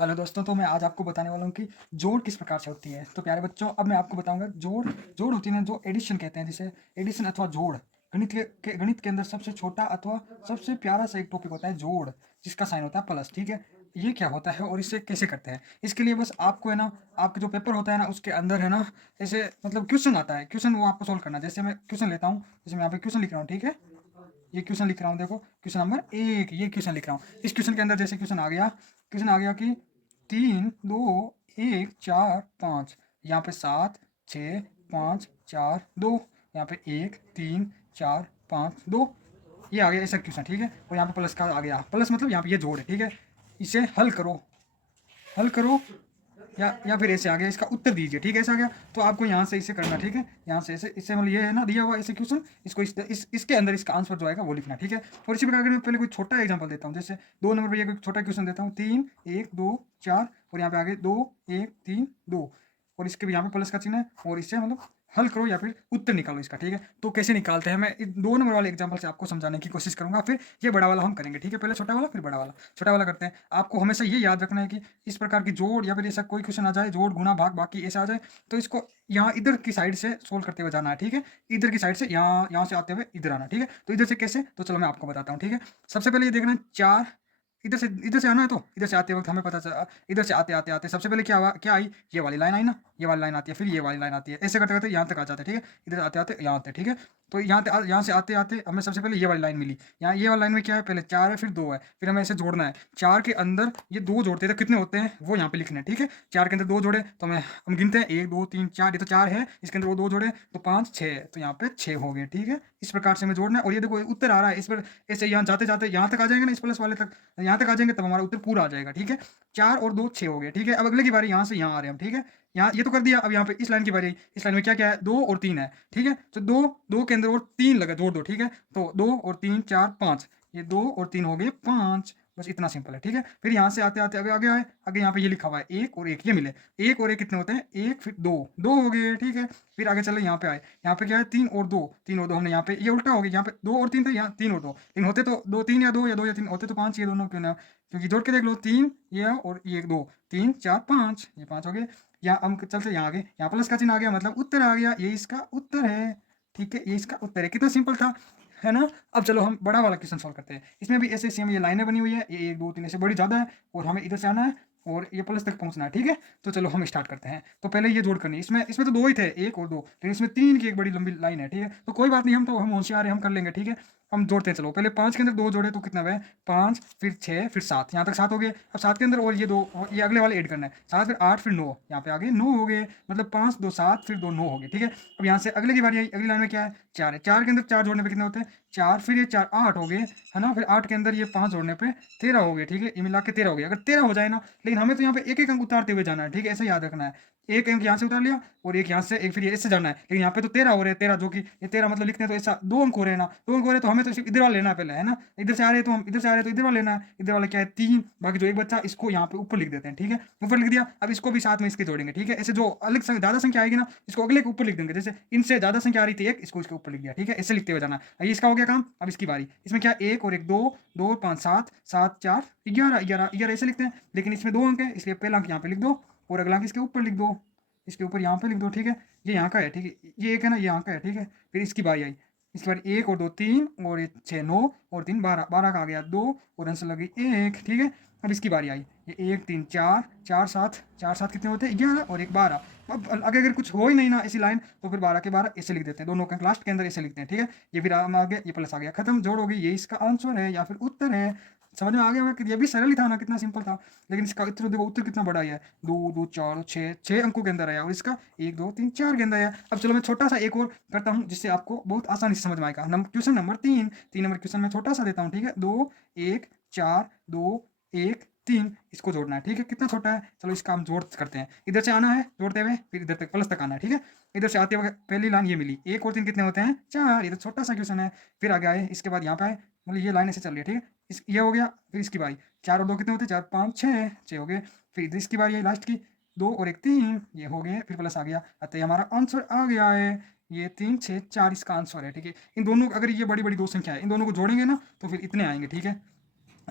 Hello दोस्तों, तो मैं आज आपको बताने वाला हूँ कि जोड़ किस प्रकार से होती है। तो प्यारे बच्चों, अब मैं आपको बताऊंगा जोड़ जोड़ होती है ना, जो एडिशन कहते हैं, जिसे एडिशन अथवा जोड़ गणित के अंदर सबसे छोटा अथवा सबसे प्यारा सा एक टॉपिक होता है जोड़, जिसका साइन होता है प्लस। ठीक है, ये क्या होता है और इसे कैसे करते हैं, इसके लिए बस आपको है ना, आपका जो पेपर होता है ना, उसके अंदर है ना, ऐसे मतलब क्वेश्चन आता है, क्वेश्चन वो आपको सोल्व करना है। जैसे मैं क्वेश्चन लेता हूँ, जैसे मैं यहाँ पे क्वेश्चन लिख रहा हूँ। ठीक है, ये क्वेश्चन लिख रहा हूँ, देखो क्वेश्चन नंबर 1, ये क्वेश्चन लिख रहा हूँ। इस क्वेश्चन के अंदर जैसे क्वेश्चन आ गया कि 3 2 1 4 5, यहाँ पे 7 6 5 4 2, यहाँ पे 1 3 4 5 2, ये आ गया ऐसा क्वेश्चन। ठीक है, और यहाँ पे प्लस का आ गया, प्लस मतलब यहाँ पे ये जोड़ है। ठीक है, इसे हल करो या फिर ऐसे आ गया, इसका उत्तर दीजिए। ठीक है, ऐसा आ गया तो आपको यहाँ से इसे करना। ठीक है, यहाँ से ऐसे इससे मतलब ये है ना, दिया हुआ ऐसे क्वेश्चन, इसको इसके अंदर इसका आंसर जो आएगा वो लिखना। ठीक है, और इसी प्रकार अगर मैं पहले कोई छोटा एग्जांपल देता हूँ, जैसे 2 नंबर पर ये कोई छोटा क्वेश्चन देता हूँ, 3 1 2 4, और यहाँ पे आगे 2 1 3 2, और इसके भी यहाँ पे प्लस का चिन्ह है, और इससे मतलब हल करो या फिर उत्तर निकालो इसका। ठीक है, तो कैसे निकालते हैं, मैं 2 नंबर वाले एग्जाम्पल से आपको समझाने की कोशिश करूंगा, फिर ये बड़ा वाला हम करेंगे। ठीक है, पहले छोटा वाला फिर बड़ा वाला। छोटा वाला करते हैं। आपको हमेशा ये याद रखना है कि इस प्रकार की जोड़ या फिर ऐसा कोई क्वेश्चन आ जाए, जोड़ गुना भाग बाकी ऐसा आ जाए, तो इसको यहाँ इधर की साइड से सोल्व करते हुए जाना है। ठीक है, इधर की साइड से यहाँ से आते हुए इधर आना। ठीक है, तो इधर से कैसे, तो चलो मैं आपको बताता हूँ। ठीक है, सबसे पहले ये देखना है, 4 इधर से आना है, तो इधर से आते वक्त हमें पता चला, इधर से आते आते आते सबसे पहले क्या आई, ये वाली लाइन आई ना, ये वाली लाइन आती है, फिर ये वाली लाइन आती है, ऐसे करते करते यहाँ तक आ जाते हैं। ठीक है, इधर आते आते यहाँ आते हैं। ठीक है, तो यहाँ से आते आते हमें सबसे पहले ये वाली लाइन मिली। यहाँ ये वाली लाइन में क्या है, पहले 4 है फिर 2 है, फिर हमें ऐसे जोड़ना है। 4 के अंदर ये 2 जोड़ते हैं तो कितने होते हैं वो यहाँ पे लिखने हैं। ठीक है, 4 के अंदर 2 जोड़े तो हम गिनते हैं, 1 2 3 4, ये तो 4 है, इसके अंदर वो 2 जोड़े तो 5 6, तो यहाँ पे 6 हो गए। ठीक है, इस प्रकार से हमें जोड़ना है, और ये देखो उत्तर आ रहा है इस पर, ऐसे यहाँ जाते जाते यहाँ तक आ जाएंगे ना, इस प्लस वाले तक, यहाँ तक आ जाएंगे तब हमारा उत्तर पूरा आ जाएगा। ठीक है, 4 और 2 6 हो गए। ठीक है, अब अगले की बारी यहाँ से यहाँ आ रहे हैं हम। ठीक है, यहाँ ये तो कर दिया, अब यहाँ पे इस लाइन की बारी आई। इस लाइन में क्या क्या है, 2 और 3 है। ठीक है, तो दो दो के अंदर और 3 लगा, जोड़ दो। ठीक है, तो 2 और 3 4 5, ये 2 और 3 हो गए 5, बस इतना सिंपल है। ठीक है, फिर यहाँ से आते आते आगे आगे आए, आगे यहाँ पे ये लिखा हुआ है 1 और 1, ये मिले, 1 और 1 कितने होते हैं, 1 फिर 2 2 हो गए। ठीक है, फिर आगे चले यहाँ पे आए, यहाँ पे क्या है, 3 और 2 हमने यहाँ पे, ये उल्टा हो गया, यहाँ पे 2 और 3 थे, यहाँ 3 और 2, लेकिन होते तो 2 3 या 2 या 2 या 3 होते तो 5, ये दोनों क्यों ना, क्योंकि जोड़ के देख लो, 3 ये और ये 2, 3 4 5, ये 5 हो गए। यहाँ हम चलते यहाँ आगे, यहाँ प्लस का चिन्ह आ गया, मतलब उत्तर आ गया, ये इसका उत्तर है। ठीक है, ये इसका उत्तर है, कितना सिंपल था, है ना। अब चलो हम बड़ा वाला क्वेश्चन सॉल्व करते हैं। इसमें भी ऐसे सेम ये लाइनें बनी हुई है, ये 1 2 3 ऐसे बड़ी ज़्यादा है, और हमें इधर से आना है और ये प्लस तक पहुंचना है। ठीक है, तो चलो हम स्टार्ट करते हैं। तो पहले ये जोड़ करनी है, इसमें इसमें तो 2 ही थे, 1 और 2, लेकिन इसमें 3 की एक बड़ी लंबी लाइन है। ठीक है, तो कोई बात नहीं, हम होशियार हैं, हम कर लेंगे। ठीक है, हम जोड़ते हैं। चलो पहले 5 के अंदर 2 जोड़े तो कितना हुआ, 5 फिर 6 फिर 7, यहाँ तक 7 हो गए। अब 7 के अंदर और ये 2, और ये अगले वाले ऐड करना है, 7 फिर 8 फिर 9, यहाँ पे आगे 9 हो गए, मतलब 5 2 7 फिर 2 9 हो गए। ठीक है, अब यहाँ से अगले की बारी आई, अगली लाइन में क्या है, 4 है, 4 के अंदर 4 जोड़ने पे कितने होते हैं, 4 फिर ये 4 8 हो गए, है ना, फिर 8 के अंदर ये 5 जोड़ने पे 13 हो गए। ठीक है, ये मिला के 13 हो गए। अगर 13 हो जाए ना, लेकिन हमें तो यहाँ पे एक एक अंक उतारते हुए जाना है। ठीक है, ऐसा याद रखना है, एक अंक यहाँ से उतार लिया और एक यहाँ से, एक फिर ये इससे जाना है, लेकिन यहाँ पे तो 13 हो रहे हैं, 13 जो कि ये 13 मतलब लिखते हैं तो ऐसा 2 अंक हो रहे हैं ना, 2 अंक हो रहे हैं, तो हमें तो सिर्फ इधर वाला लेना है पहले, है ना, इधर से आ रहे हैं तो हम इधर से आ रहे हैं तो इधर वाला लेना है, इधर वाला क्या है 3, बाकी जो एक बच्चा इसको यहाँ पे ऊपर लिख देते हैं। ठीक है, ऊपर लिख दिया, अब इसको भी साथ में इसके जोड़ेंगे। ठीक है, ऐसे जो अलग ज्यादा संख्या आएगी ना, इसको अगले के ऊपर लिख देंगे, जैसे इनसे ज्यादा संख्या आ रही थी एक, इसको इसके ऊपर लिख दिया। ठीक है, ऐसे लिखते हुए जाना है। ये इसका हो गया काम, अब इसकी बारी, इसमें क्या 1 और 1 2 2 5 7 7 4 11 11 11 ऐसे लिखते हैं, लेकिन इसमें 2 अंक है, इसलिए पहला अंक यहाँ पे लिख दो और अगला अंक इसके ऊपर लिख दो, इसके ऊपर यहाँ पे लिख दो। ठीक है, ये यहाँ का है। ठीक है, ये एक है ना, ये यहाँ का है। ठीक है, फिर इसकी बारी आई, इसके बाद 1 और 2 3 और ये 6 9 और 3 12, 12 का आ गया 2 और आंसर लगी 1। ठीक है, अब इसकी बारी आई, ये 1 3 4 4 7 4 7 कितने होते हैं, 11 और एक 12। अब अगर कुछ हो ही नहीं ना ऐसी लाइन, तो फिर 12 के 12 ऐसे लिख देते हैं, दोनों का लास्ट के अंदर ऐसे लिखते हैं। ठीक है, ये फिर आ गया, ये प्लस आ गया, खत्म, जोड़ हो गई, ये इसका आंसर है या फिर उत्तर है। समझ में आ गया होगा कि ये भी सरल ही था ना, कितना सिंपल था, लेकिन इसका उत्तर देखो, उत्तर कितना बड़ा है, 2 2 4 6 अंकों के अंदर आया, और इसका 1 2 3 4 के अंदर आया। अब चलो मैं छोटा सा एक और करता हूँ, जिससे आपको बहुत आसानी से समझ में आएगा। क्वेश्चन नंबर 3 नंबर क्वेश्चन में छोटा सा देता हूँ। ठीक है, 2 1 4 2 1 3, इसको जोड़ना है। ठीक है, कितना छोटा है, चलो इसका हम जोड़ करते हैं। इधर से आना है जोड़ते हुए, फिर इधर तक प्लस तक आना है। ठीक है, इधर से आते हुए पहली लाइन ये मिली, 1 और 3 कितने होते हैं, 4, ये तो छोटा सा क्वेश्चन है। फिर आगे आए, इसके बाद यहाँ पे आए, मतलब ये लाइन ऐसे चल रही है। ठीक है, ये हो गया, फिर इसकी बारी, 4 और 2 कितने होते हैं, 4 5 6 6 हो गए। फिर इधर इसकी बारी है लास्ट की, 2 और 1 3, ये हो गए, फिर प्लस आ गया, अतः ये हमारा आंसर आ गया है, ये 3 6 4 इसका आंसर है। ठीक है, इन दोनों अगर ये बड़ी बड़ी दो संख्या है, इन दोनों को जोड़ेंगे ना तो फिर इतने आएंगे। ठीक है,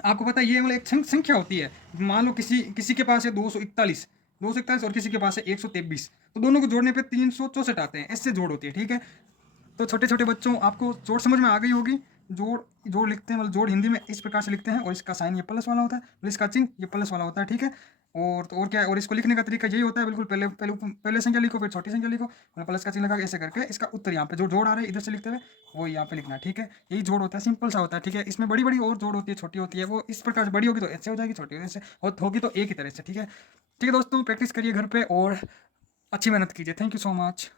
आपको पता है ये मतलब एक संख्या होती है। मान लो किसी किसी के पास है 241 और किसी के पास है 123, तो दोनों को जोड़ने पे 364 आते हैं, इससे जोड़ होती है, ठीक है। तो छोटे छोटे बच्चों आपको जोड़ समझ में आ गई होगी। जोड़ जोड़ लिखते हैं, मतलब जोड़ हिंदी में इस प्रकार से लिखते हैं, और इसका साइन ये प्लस वाला होता है, और इसका चिन्ह ये प्लस वाला होता है, ठीक है। और तो और क्या है, और इसको लिखने का तरीका यही होता है, बिल्कुल पहले पहले पहले संख्या लिखो, फिर छोटी संख्या लिखो, मतलब प्लस का चिन्ह लगा के ऐसे करके इसका उत्तर यहाँ पे जो जोड़ आ रहा है इधर से लिखते हुए वो यहाँ पे लिखना है, ठीक है। यही जोड़ होता है, सिंपल सा होता है, ठीक है। इसमें बड़ी बड़ी और जोड़ होती है, छोटी होती है, वो इस प्रकार से बड़ी होगी तो ऐसे हो जाएगी, छोटी होगी ऐसे, और होगी तो एक ही तरह से, ठीक है। ठीक है दोस्तों, प्रैक्टिस करिए घर पे और अच्छी मेहनत कीजिए। Thank you so much.